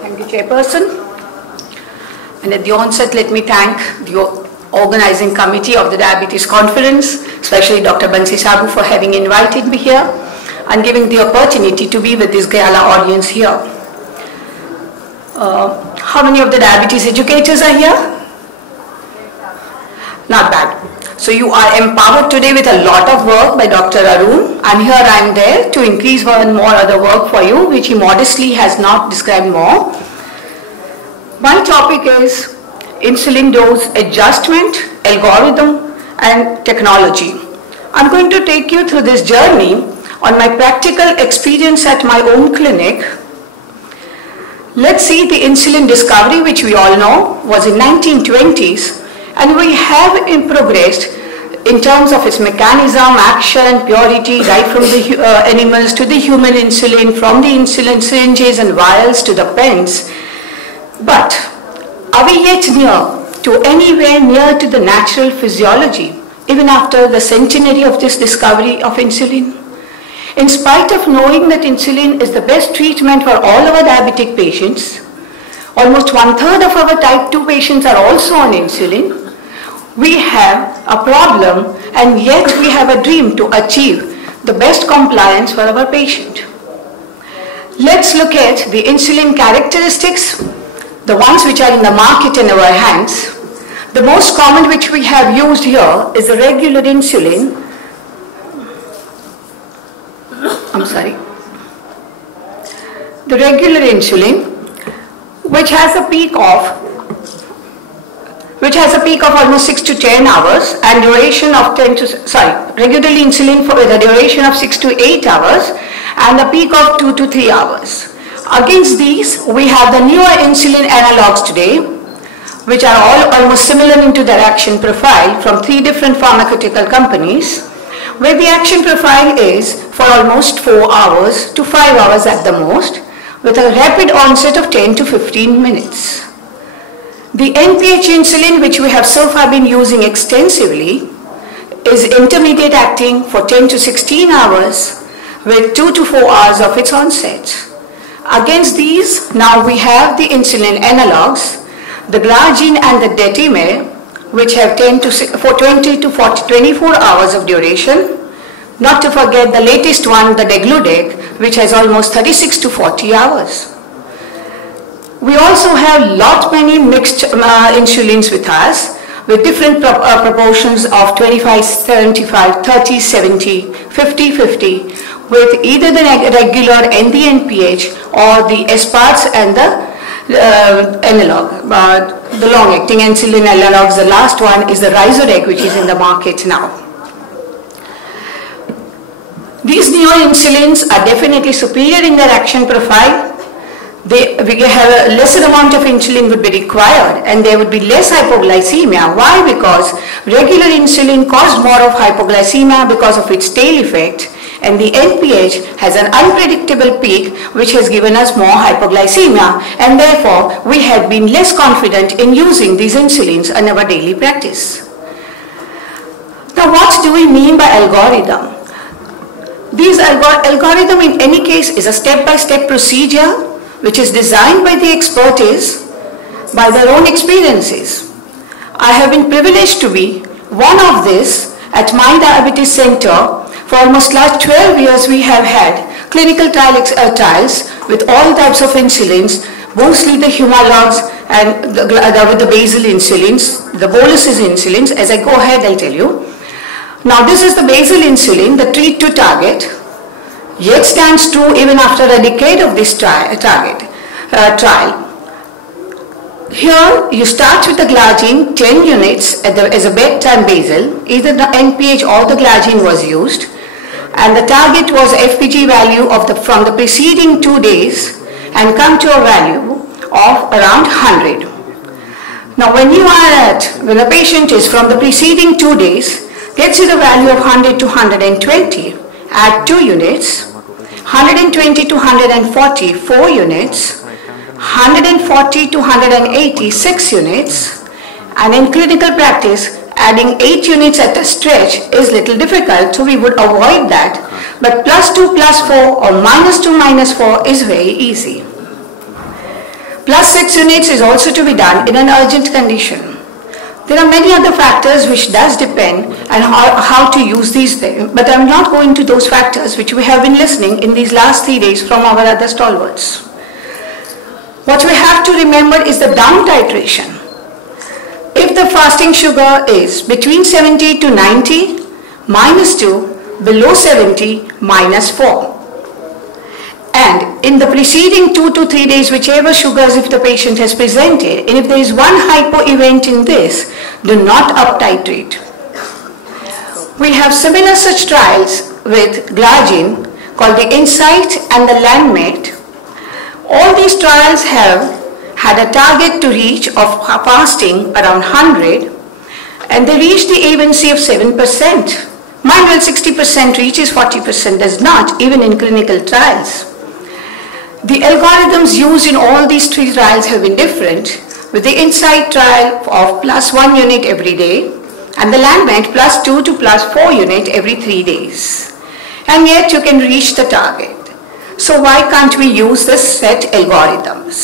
Thank you, Chairperson. And at the onset, let me thank the organizing committee of the Diabetes Conference, especially Dr. Bansi Sabu for having invited me here and giving the opportunity to be with this gala audience here. How many of the diabetes educators are here? Not bad. So you are empowered today with a lot of work by Dr. Arun, and here I am there to increase one more other work for you, which he modestly has not described more. My topic is insulin dose adjustment, algorithm, and technology. I'm going to take you through this journey on my practical experience at my own clinic. Let's see the insulin discovery, which we all know was in 1920s, and we have progressed in terms of its mechanism, action, purity, right from the animals to the human insulin, from the insulin syringes and vials to the pens. But are we yet anywhere near to the natural physiology, even after the centenary of this discovery of insulin? In spite of knowing that insulin is the best treatment for all our diabetic patients, almost 1/3 of our type 2 patients are also on insulin. We have a problem, and yet we have a dream to achieve the best compliance for our patient. Let's look at the insulin characteristics, the ones which are in the market in our hands. The most common which we have used here is the regular insulin. The regular insulin, which has a peak of almost 6 to 10 hours and duration of regular insulin for the duration of 6 to 8 hours and a peak of 2 to 3 hours. Against these, we have the newer insulin analogs today, which are all almost similar into their action profile from 3 different pharmaceutical companies, where the action profile is for almost 4 hours to 5 hours at the most, with a rapid onset of 10 to 15 minutes. The NPH insulin, which we have so far been using extensively, is intermediate acting for 10 to 16 hours with 2 to 4 hours of its onset. Against these, now we have the insulin analogs, the glargine and the detimir, which have 20 to 24 hours of duration. Not to forget the latest one, the degludec, which has almost 36 to 40 hours. We also have many mixed insulins with us, with different proportions of 25, 75, 30, 70, 50, 50, with either the regular and the NPH or the SPARTs and the analog, the long-acting insulin analogs. The last one is the Ryzodec, which is in the market now. These newer insulins are definitely superior in their action profile. We have a lesser amount of insulin would be required, and there would be less hypoglycemia. Why? Because regular insulin caused more of hypoglycemia because of its tail effect, and the NPH has an unpredictable peak which has given us more hypoglycemia, and therefore we have been less confident in using these insulins in our daily practice. Now, what do we mean by algorithm? These algorithm in any case is a step-by-step procedure which is designed by the expertise by their own experiences. I have been privileged to be one of this at my diabetes center. For almost last 12 years we have had clinical trials with all types of insulins, mostly the humalogs and with the basal insulins, the bolus insulins. As I go ahead, I'll tell you. Now this is the basal insulin, the treat to target, yet stands true even after a decade of this trial. Here you start with the glargine, 10 units as a bedtime basal. Either the NPH or the glargine was used, and the target was FPG value from the preceding 2 days, and come to a value of around 100. Now when the patient is from the preceding 2 days, gets you the value of 100 to 120, add 2 units, 120 to 140, 4 units, 140 to 180, 6 units, and in clinical practice, adding 8 units at a stretch is little difficult, so we would avoid that. But +2 +4 or -2 -4 is very easy. +6 units is also to be done in an urgent condition. There are many other factors which does depend on how to use these things, but I am not going to those factors which we have been listening in these last 3 days from our other stalwarts. What we have to remember is the down titration. If the fasting sugar is between 70 to 90, -2, below 70, -4. And in the preceding 2 to 3 days, whichever sugars if the patient has presented, and if there is one hypo event in this, do not up titrate. We have similar such trials with glargine called the Insight and the Landmate. All these trials have had a target to reach of fasting around 100, and they reached the A1C of 7%. Mind well, 60% reaches, 40% does not, even in clinical trials. The algorithms used in all these 3 trials have been different, with the Insight trial of +1 unit every day, and the Landmate +2 to +4 unit every 3 days. And yet you can reach the target. So why can't we use the set algorithms?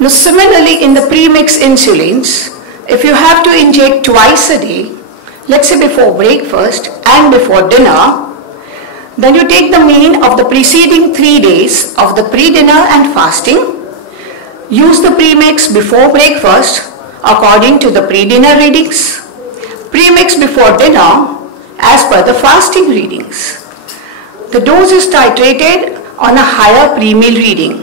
Now similarly in the premix insulins, if you have to inject twice a day, let's say before breakfast and before dinner, then you take the mean of the preceding 3 days of the pre-dinner and fasting, use the premix before breakfast according to the pre-dinner readings, premix before dinner as per the fasting readings. The dose is titrated on a higher pre-meal reading.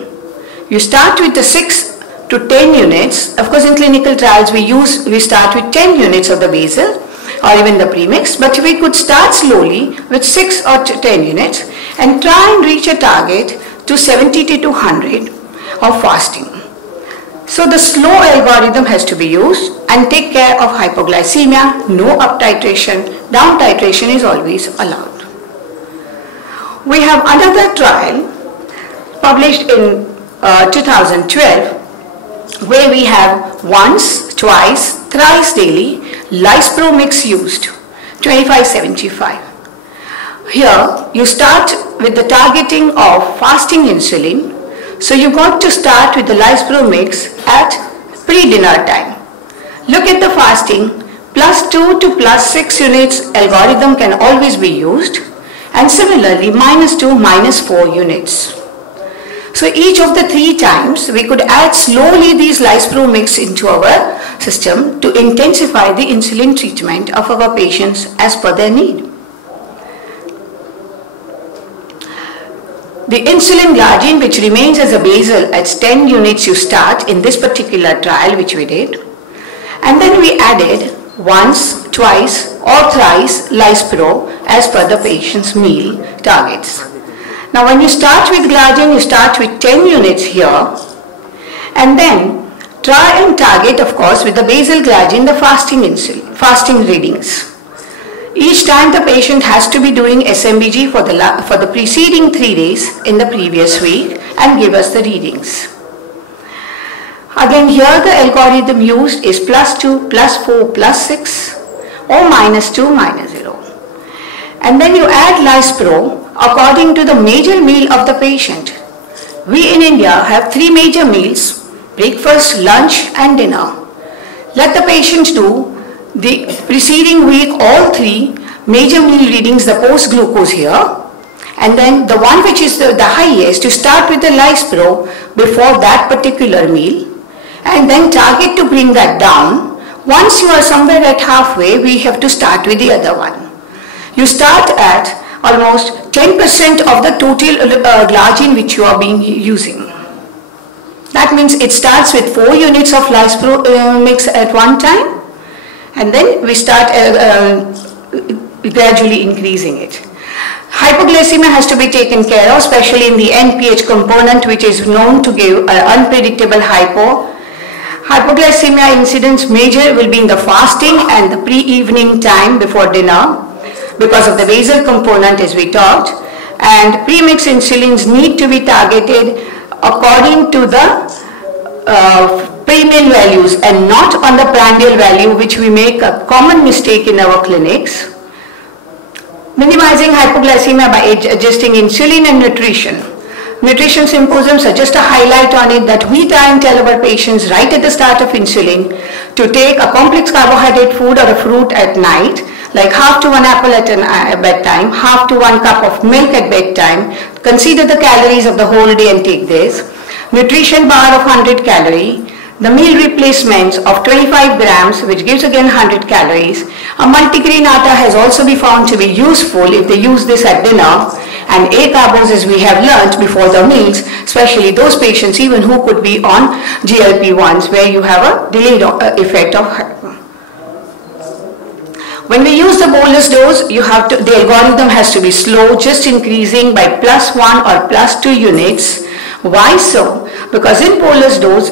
You start with the 6 to 10 units. Of course in clinical trials we start with 10 units of the basal or even the premix, but we could start slowly with 6 or 10 units and try and reach a target to 70 to 200 of fasting. So the slow algorithm has to be used and take care of hypoglycemia, no up titration, down titration is always allowed. We have another trial published in 2012 where we have once, twice, thrice daily Lispro mix used, 25-75. Here you start with the targeting of fasting insulin. So you got to start with the Lispro mix at pre-dinner time. Look at the fasting, +2 to +6 units algorithm can always be used, and similarly -2, -4 units. So each of the 3 times we could add slowly these Lispro mix into our system to intensify the insulin treatment of our patients as per their need. The insulin glargine, which remains as a basal at 10 units you start in this particular trial which we did, and then we added once, twice or thrice Lispro as per the patient's meal targets. Now when you start with glargine, you start with 10 units here, and then try and target, of course, with the basal glargine the fasting readings. Each time the patient has to be doing SMBG for the preceding 3 days in the previous week and give us the readings. Again here the algorithm used is +2, +4, +6 or -2, -0. And then you add Lispro according to the major meal of the patient. We in India have 3 major meals: breakfast, lunch and dinner. Let the patient do the preceding week all 3 major meal readings, the post glucose here, and then the one which is the highest, to start with the Lispro before that particular meal and then target to bring that down. Once you are somewhere at halfway, we have to start with the other one. You start at almost 10% of the total glargine which you are using. That means it starts with 4 units of Lispro mix at one time, and then we start gradually increasing it. Hypoglycemia has to be taken care of, especially in the NPH component, which is known to give unpredictable hypo. Hypoglycemia incidence major will be in the fasting and the pre-evening time before dinner because of the basal component as we talked, and premix insulins need to be targeted according to the pre-meal values and not on the prandial value, which we make a common mistake in our clinics. Minimizing hypoglycemia by adjusting insulin and nutrition. nutrition symposium, so just a highlight on it that we try and tell our patients right at the start of insulin to take a complex carbohydrate food or a fruit at night, like half to 1 apple at bedtime, half to 1 cup of milk at bedtime. Consider the calories of the whole day and take this. Nutrition bar of 100 calorie. The meal replacements of 25 grams, which gives again 100 calories. A multigrain atta has also been found to be useful if they use this at dinner. And acarbose, as we have learnt before the meals, especially those patients even who could be on GLP-1s, where you have a delayed effect of. When we use the bolus dose, the algorithm has to be slow, just increasing by +1 or +2 units. Why so? Because in bolus dose,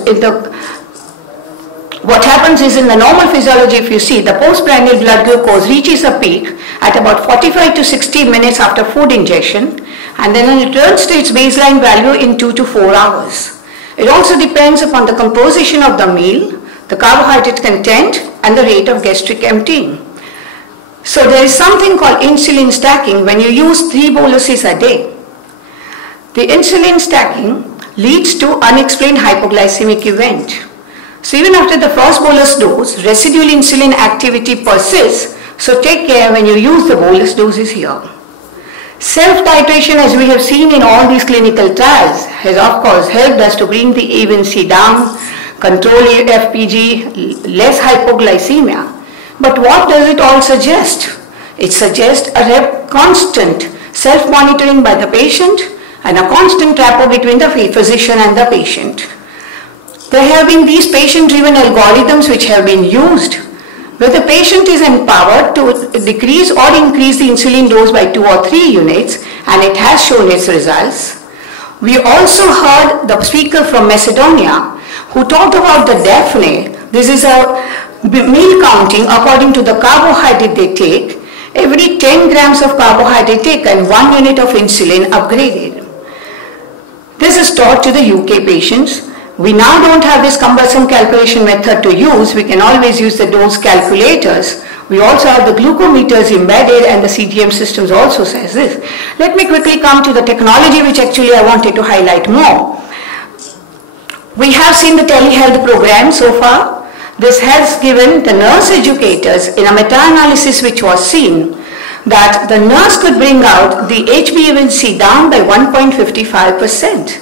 what happens is in the normal physiology, if you see, the postprandial blood glucose reaches a peak at about 45 to 60 minutes after food ingestion, and then it returns to its baseline value in 2 to 4 hours. It also depends upon the composition of the meal, the carbohydrate content, and the rate of gastric emptying. So there is something called insulin stacking when you use 3 boluses a day. The insulin stacking leads to unexplained hypoglycemic event. So even after the first bolus dose, residual insulin activity persists, so take care when you use the bolus doses here. Self-titration, as we have seen in all these clinical trials, has of course helped us to bring the A1C down, control FPG, less hypoglycemia. But what does it all suggest? It suggests a constant self-monitoring by the patient and a constant rapport between the physician and the patient. There have been these patient-driven algorithms which have been used, where the patient is empowered to decrease or increase the insulin dose by 2 or 3 units, and it has shown its results. We also heard the speaker from Macedonia who talked about the DAFNE. This is a meal counting according to the carbohydrate they take. Every 10 grams of carbohydrate taken, 1 unit of insulin upgraded. This is taught to the UK patients. We now don't have this cumbersome calculation method to use. We can always use the dose calculators. We also have the glucometers embedded, and the CGM systems also says this. Let me quickly come to the technology which actually I wanted to highlight more. We have seen the telehealth program so far. This has given the nurse educators in a meta-analysis which was seen that the nurse could bring out the HbA1c down by 1.55%.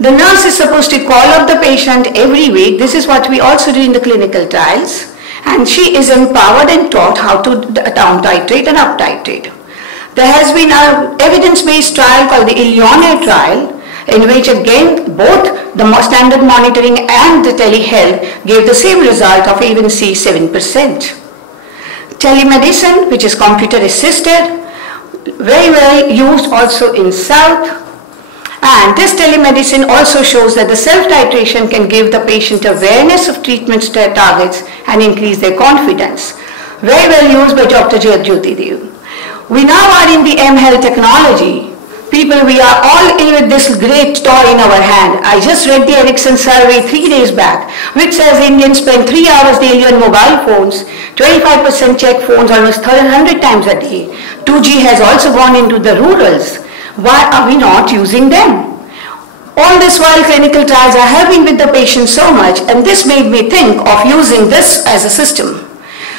The nurse is supposed to call up the patient every week. This is what we also do in the clinical trials. And she is empowered and taught how to down titrate and up titrate. There has been an evidence-based trial called the Illinois trial, in which again both the standard monitoring and the telehealth gave the same result of A1c 7%. Telemedicine, which is computer assisted, very well used also in South. And this telemedicine also shows that the self-titration can give the patient awareness of treatment targets and increase their confidence. Very well used by Dr. Jyoti Dev. We now are in the mHealth technology. People, we are all in with this great toy in our hand. I just read the Ericsson survey 3 days back, which says Indians spend 3 hours daily on mobile phones, 25% check phones almost 100 times a day. 2G has also gone into the rurals. Why are we not using them? All this while clinical trials are helping with the patient so much, and this made me think of using this as a system.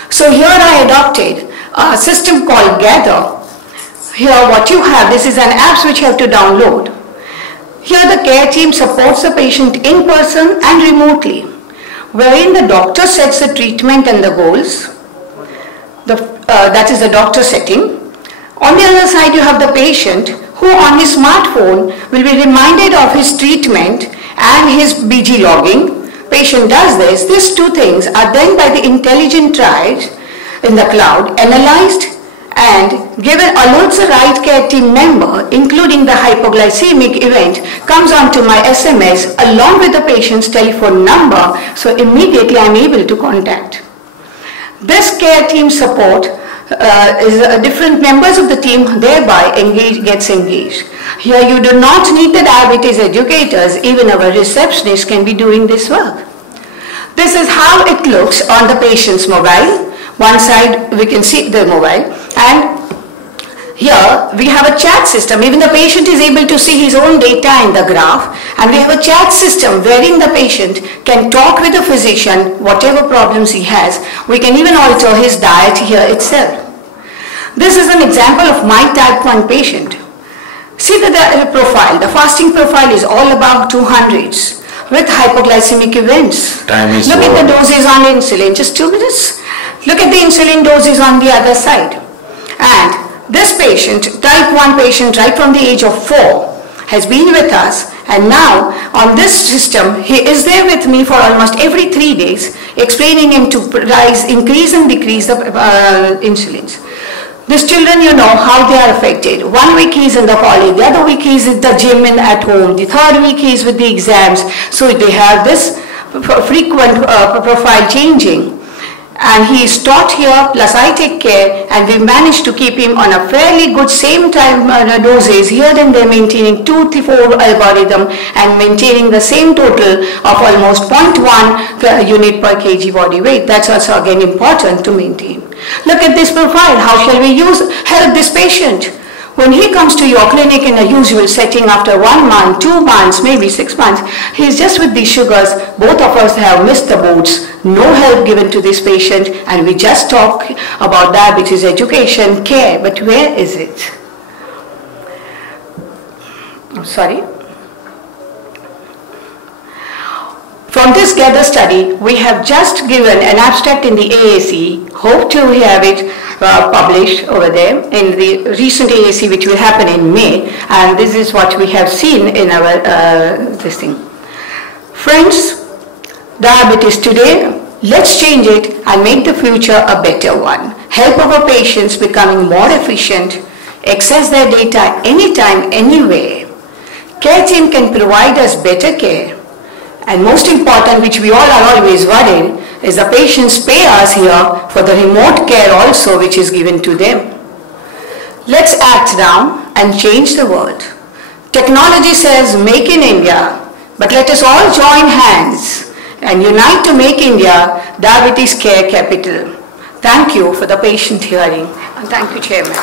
So here I adopted a system called Gather. Here what you have, this is an app which you have to download. Here the care team supports the patient in person and remotely, wherein the doctor sets the treatment and the goals. That is the doctor setting. On the other side you have the patient who on his smartphone will be reminded of his treatment and his BG logging. Patient does this. These 2 things are then by the intelligent triage in the cloud analyzed and given alerts the right care team member, including the hypoglycemic event, comes onto my SMS along with the patient's telephone number, so immediately I am able to contact. This care team support is different members of the team thereby gets engaged. Here you do not need the diabetes educators, even our receptionists can be doing this work. This is how it looks on the patient's mobile. One side we can see the mobile, and Here we have a chat system. Even the patient is able to see his own data in the graph, and we have a chat system wherein the patient can talk with the physician whatever problems he has. We can even alter his diet here itself. This is an example of my type 1 patient. See the profile. The fasting profile is all above 200s with hypoglycemic events. Look at the doses on insulin. Just 2 minutes. Look at the insulin doses on the other side. And this patient, type 1 patient right from the age of 4, has been with us, and now on this system he is there with me for almost every 3 days, explaining him to increase and decrease the insulins. These children, you know how they are affected. 1 week he is in the college, the other week he is at the gym and at home, the 3rd week he is with the exams. So they have this frequent profile changing. And he is taught here, plus I take care, and we managed to keep him on a fairly good same time doses, here and there maintaining 2 to 4 algorithm and maintaining the same total of almost 0.1 unit per kg body weight. That's also again important to maintain. Look at this profile. How shall we help this patient? When he comes to your clinic in a usual setting after 1 month, 2 months, maybe 6 months, he is just with these sugars. Both of us have missed the boats. No help given to this patient, and we just talk about diabetes education, care, but where is it? I'm sorry. From this GATHER study, we have just given an abstract in the AAC. Hope to have it published over there in the recent AAC, which will happen in May. And this is what we have seen in our this thing. Friends, diabetes today, let's change it and make the future a better one. Help our patients becoming more efficient, access their data anytime, anywhere. Care team can provide us better care. And most important, which we all are always worried, is the patients pay us here for the remote care also which is given to them. Let's act now and change the world. Technology says make in India, but let us all join hands and unite to make India diabetes care capital. Thank you for the patient hearing. And thank you, Chairman.